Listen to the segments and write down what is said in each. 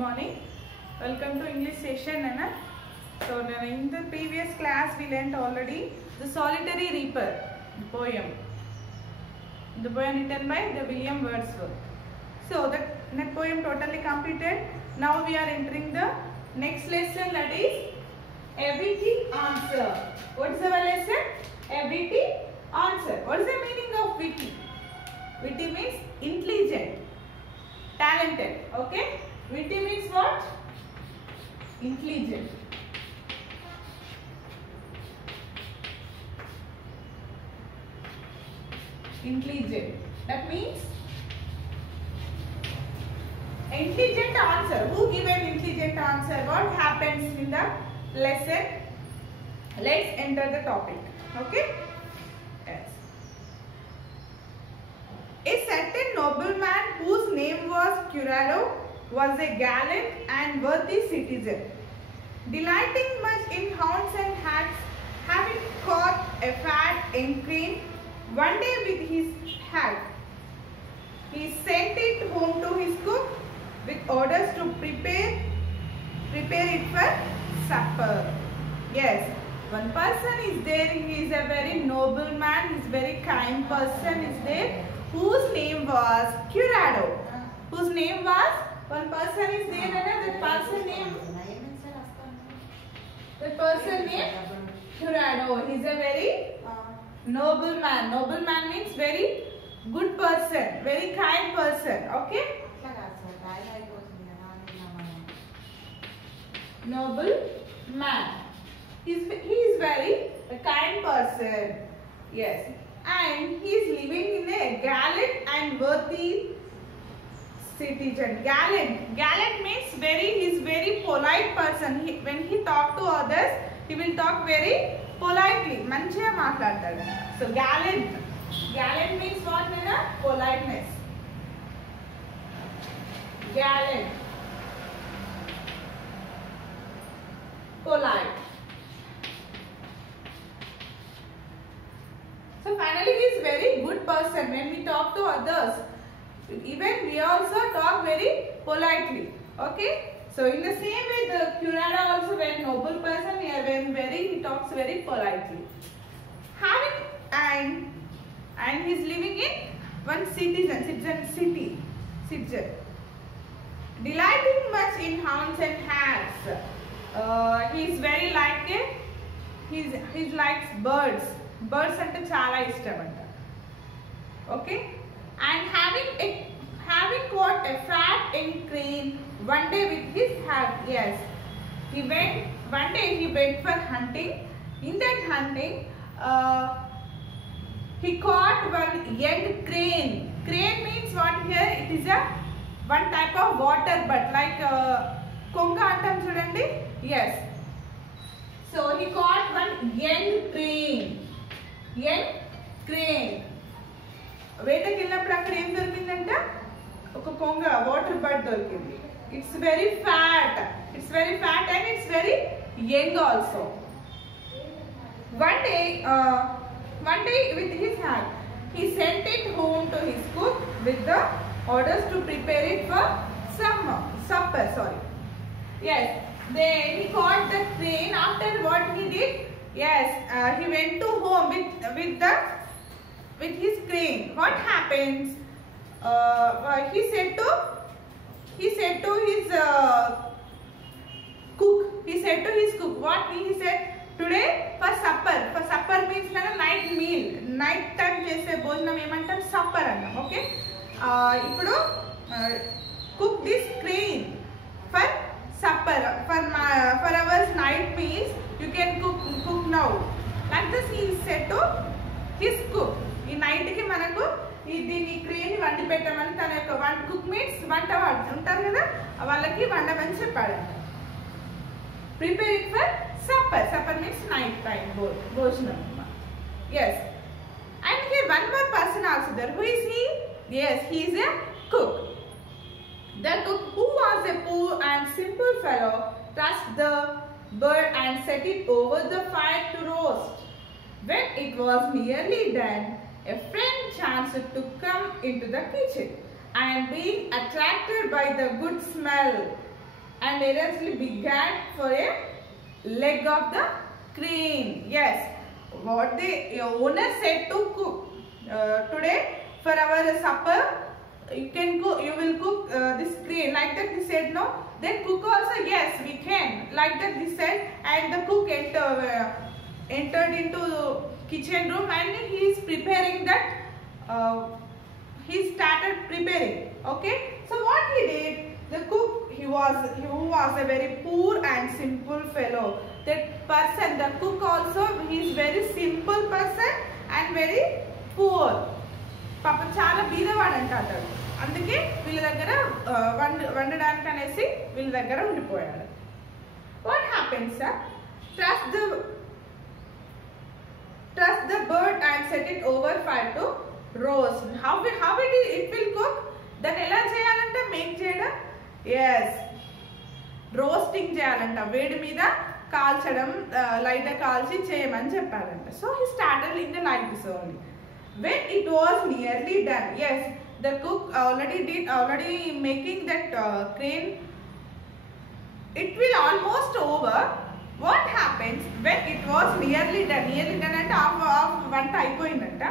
morning. Welcome to English session. So in the previous class we learnt already the Solitary Reaper poem. The poem written by the William Wordsworth. So that poem totally completed. Now we are entering the next lesson, that is ABT answer. What is our lesson? ABT answer. What is the meaning of witty? Witty means intelligent, talented. Okay? Witty means what? Intelligent. Intelligent. That means intelligent answer. Who give an intelligent answer? What happens in the lesson? Let's enter the topic. Okay? Yes. A certain nobleman whose name was Curado was a gallant and worthy citizen, delighting much in hounds and hats. Having caught a fat crane one day with his hat, he sent it home to his cook with orders to prepare it for supper. Yes, one person is there. He is a very noble man. He is a very kind person. Is there whose name was Curado. Whose name was? One person is there, and that person name. The person name Curado. He is a very noble man. Noble man means very good person, very kind person. Okay? Noble man. He is very kind person. Yes. And he is living in a gallant and worthy citizen. Gallant means he is very polite person. When he talk to others, he will talk very politely. Manchiga maatladtadu. So gallant means what, Nana? Politeness. Gallant. Polite. So finally he is very good person. When we talk to others, even we also talk very politely. Okay? So in the same way, the Curado also very noble person. He talks very politely. And he is living in one city. Delighting much in hounds and hats. He is very he likes birds. Birds ante chala ishtamanta. Okay? And having caught a fat crane one day with his hat. Yes. One day he went for hunting. In that hunting, he caught one young crane. Crane means what here? It is one type of water bird, like konga antam chudandi. Yes. So he caught one young crane. వేటకి వెళ్ళినప్పుడు అక్కడ ఏం దొరికిందంట? ఒక కొంగ water bird దొరికింది. It's very fat and it's very young also. One day with his hat, he sent it home to his cook with the orders to prepare it for supper. Yes, then he caught the crane. After what he did? Yes, he went to home with his crane. What happens? He said to his cook. What he said? Today for supper. For supper means night meal. Night time chese bhojanam emantam supper annam. Okay? Ipudu cook this crane for supper. For our night meals, you can cook now. Like this he said to his cook. ఈ night కి మనకు దీని crane వండి పెట్టమని తన యొక్క cook means వంట ఉంటారు కదా, వాళ్ళకి వండమని చెప్పాడు. Prepare it for supper means night time భోజనం. Yes. And here one more person also there. Who is he? Yes, he is a cook. The cook, who was a poor and simple fellow, touched the bird and set it over the fire to roast. When it was nearly done, a friend chanced to come into the kitchen, and being attracted by the good smell, and earnestly begged for a leg of the crane. Yes, what the owner said to cook, today for our supper you can cook, you will cook this crane. Like that he said no. Then cook also, yes we can. Like that he said, and the cook entered into the kitchen room and he is preparing that. He started preparing. Okay, so what he did, the cook, who was a very poor and simple fellow. That person, the cook also, he is very simple person and very poor. పాపం చాలా బీదవాడు అంట అతడు. అందుకే వీళ్ళ దగ్గర వండడానికి అనేసి వీళ్ళ దగ్గర ఉండిపోయాడు. What happens, sir? Trust the bird and set it over fire to roast. How it will cook? దాన్ని ఎలా చేయాలంట? మేక్ చేయడం. Yes, రోస్టింగ్ చేయాలంట. వేడి మీద కాల్చడం, లైట్ కాల్చి చేయమని చెప్పారంట. So he started in the like this only. When it was nearly done, yes, the cook already making that crane. It will almost over. What happens when it was nearly done? Nearly done ante half vanta ayipoyindanta.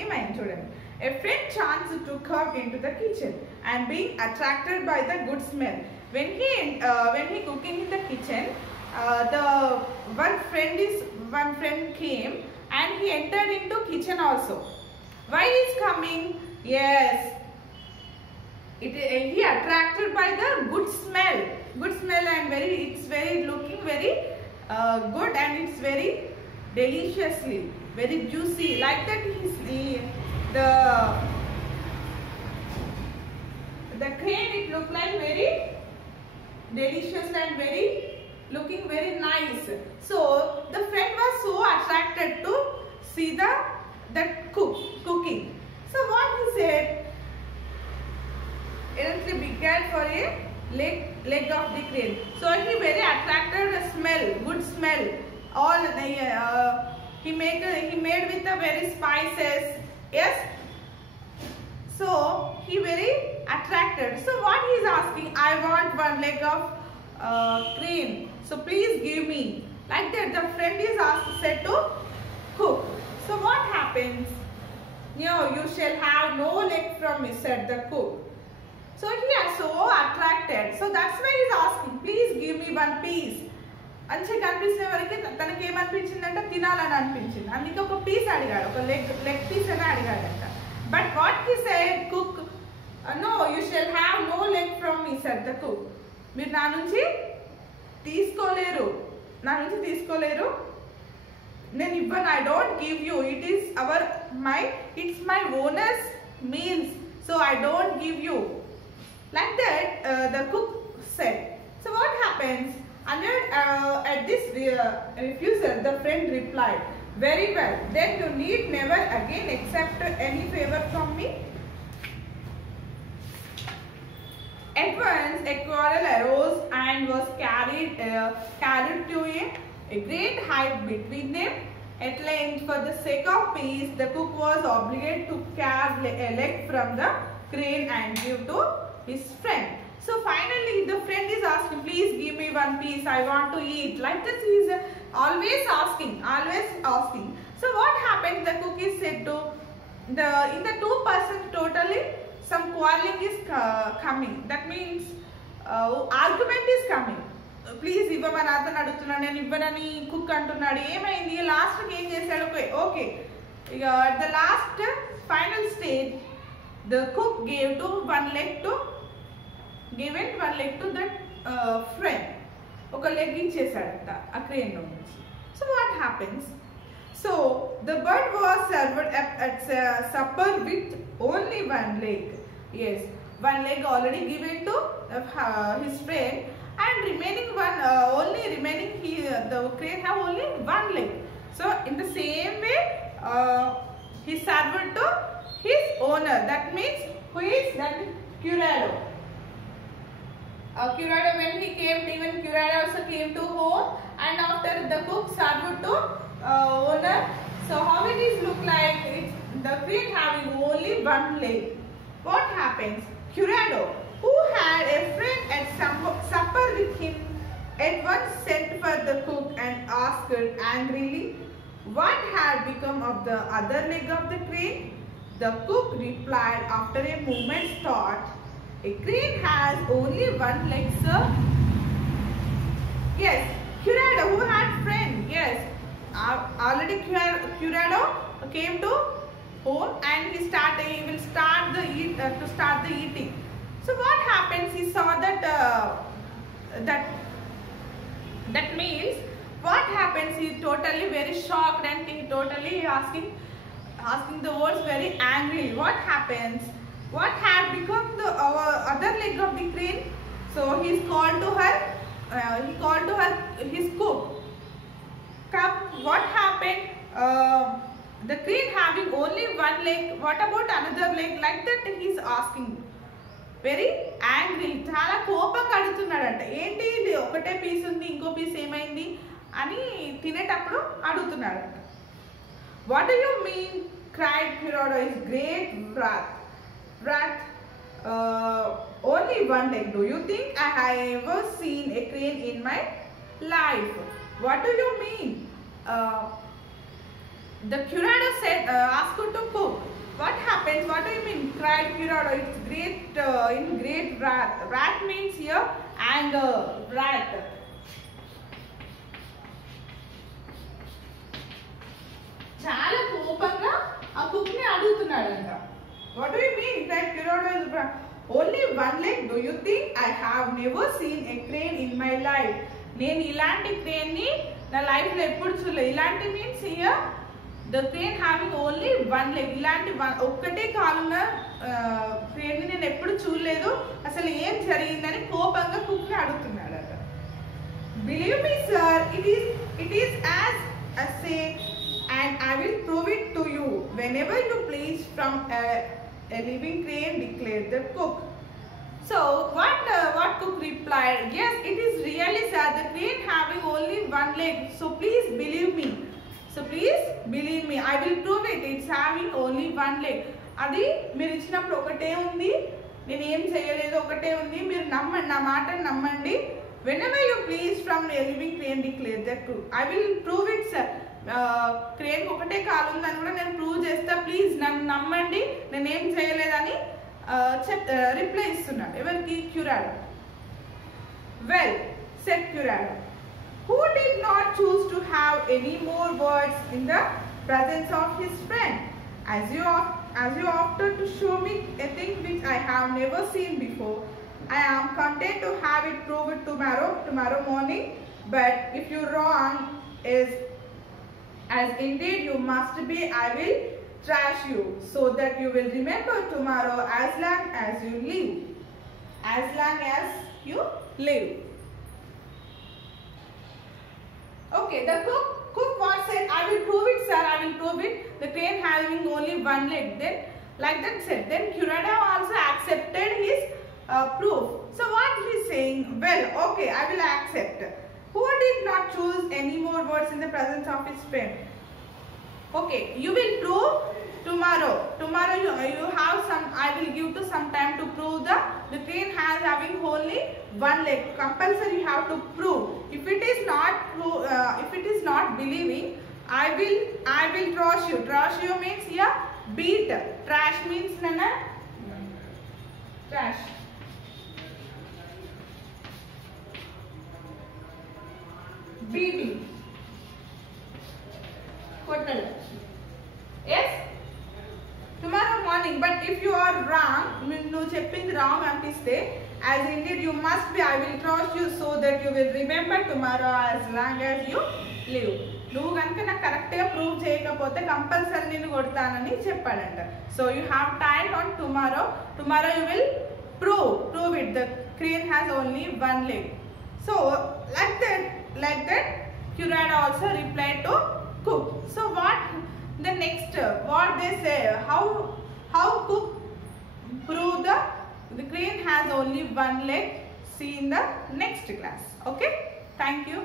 Emayin chudandi. A friend chanced to come into the kitchen and being attracted by the good smell. When he cooking in the kitchen, the one friend came and he entered into kitchen also. Why he is coming? Yes, he attracted by the good smell and it's very looking very good and it's very deliciously, very juicy. Like that the crane, it look like very delicious and very looking very nice. So the friend was so attracted to see that cooking. So what he said, earnestly begged for a leg of the crane. So he very attracted the smell, good smell. All he made with the very spices. Yes. So he very attracted. So what he is asking, I want one leg of crane. So please give me. Like that the friend is said to cook. So what happens? No, you shall have no leg from me, said the cook. So he is so attracted. So that's why he is asking, please give me one piece. అంచే కనిపించిన వరకు తనకి ఏమనిపించిందంటే తినాలని అనిపించింది. అందుకే ఒక piece అడిగాడు, ఒక leg piece అని అడిగాడంట. But what he said, cook, no you shall have no leg from me, said the cook. మీరు నా నుంచి తీసుకోలేరు, నేను ఇవ్వను, I don't give you, it's my owner's meals, so I don't give you. Like that the cook said. So what happens? At this refusal, the friend replied, very well, then you need never again accept any favor from me. At once a quarrel arose and was carried to a great height between them. At length, for the sake of peace, the cook was obligated to carve a leg from the crane and give to his friend. So finally the friend is asking, please give me one piece, I want to eat. Like this he is always asking. So what happened, the cook is said to in the two persons totally some quarreling is coming. That means argument is coming. Please ఇవ్వమని అతను అడుగుతున్నాడు, నేను ఇవ్వనని cook అంటున్నాడు. ఏమైంది లాస్ట్కి ఏం చేశాడు? Okay, ఇక at the last final stage the cook gave one leg to that friend. ఒక లెగ్ ఇచ్చేసాడంట ఆ క్రేన్ లో నుంచి. So what happens? So the bird was served at supper with only one leg. Yes, one leg already given to his friend, and remaining one the crane have only one leg. So in the same way he served to his owner. That means who is that? Curado. Curado, when he came, even Curado also came to home, and after the cook served to owner. So how it is look like? It's the crane having only one leg. What happens? Curado, who had a friend at supper with at once sent for the cook and asked angrily what had become of the other leg of the crane. The cook replied after a moment's thought, "A crane has only one leg, sir." Yes, Curado, who had friend? Yes, already Curado came to home and he will start the eating. So what happens? He saw that meals. What happens? He totally very shocked and he totally asking the words very angry. What happens? What had become the other leg of the crane? So he called to her. He called to her his cook. Come, what happened? The crane having only one leg. What about another leg? Like that he is asking. Very angry, చాలా కోపంగా అడుగుతున్నాడంట. ఏంటి ఇది ఒకటే piece ఉంది, ఇంకో piece ఏమైంది అని తినేటప్పుడు అడుగుతున్నాడంట. What do you mean cried Curado is great wrath. Only one leg. Do you think I have ever seen a crane in my life? What do you mean? The Curado said, asked to cook. What happens? What do you mean? Cried Curado. It's great in great wrath. Wrath means here anger. Wrath. చాలా కోపంగా ఆ cook ని అడుగుతున్నాడంట. What do you mean? Cried Curado is only one leg. Do you think I have never seen a crane in my life? నేను ఇలాంటి crane ని నా life లో ఎప్పుడు చూడలేదు. ఇలాంటి means here the crane having only one leg. ఇలాంటి ఒక్కటే కాలున్న క్రేన్ ని నేను ఎప్పుడు చూడలేదు. అసలు ఏం జరిగిందని కోపంగా కుక్ ని అడుగుతున్నాడట. Believe me, sir, it is as I say, and I will prove it to you whenever you please from a living crane, declared the cook. So what cook replied? Yes, it is really, sir, the crane having only one leg. So please believe me. I will prove it. It's having only one leg. అది మీరు ఇచ్చినప్పుడు ఒకటే ఉంది, నేను ఏం చేయలేదు, ఒకటే ఉంది, మీరు నమ్మండి, నా మాటను నమ్మండి. Whenever you please from a living crane, declare the cook. I will prove it, sir. Crane ఒకటే కాలు ఉందని కూడా నేను ప్రూవ్ చేస్తా, ప్లీజ్ నన్ను నమ్మండి, నేను ఏం చేయలేదని రిప్లై ఇస్తున్నాడు. ఎవరికి? Curado. Well, said Curado, who did not choose to have any more words in the presence of his friend? As you offered to show me a thing which I have never seen before, I am content to have it proved tomorrow morning. But if you wrong as indeed you must be, I will trash you so that you will remember tomorrow as long as you live. As long as you live. Okay, the cook what said? I will prove it, sir. I will prove it. The crane having only one leg. Then, like that said, then Curado also accepted his proof. So what he is saying? Well, okay, I will accept. Who did not choose any more words in the presence of his friend? Okay, you will prove tomorrow. Tomorrow you have some. I will give to some time to prove the crane has having only one leg. Compulsory you have to prove. If it is not believing, I will trash you. Trash you means here beat. Trash means nana trash. Beating. Kotal. Yes. Tomorrow morning. But if you are wrong, no cheppindi wrong antiste, as indeed you must be, I will trust you so that you will remember tomorrow as long as you live. నువ్వు కనుక నాకు కరెక్ట్గా prove చేయకపోతే compulsory నేను కొడతానని చెప్పాడంట. So you have time on tomorrow you will prove it. The crane has only one leg. So like that Curado also replied to cook. So what the next what they say, how cook prove the crane has only one leg? See in the next class. Okay, thank you.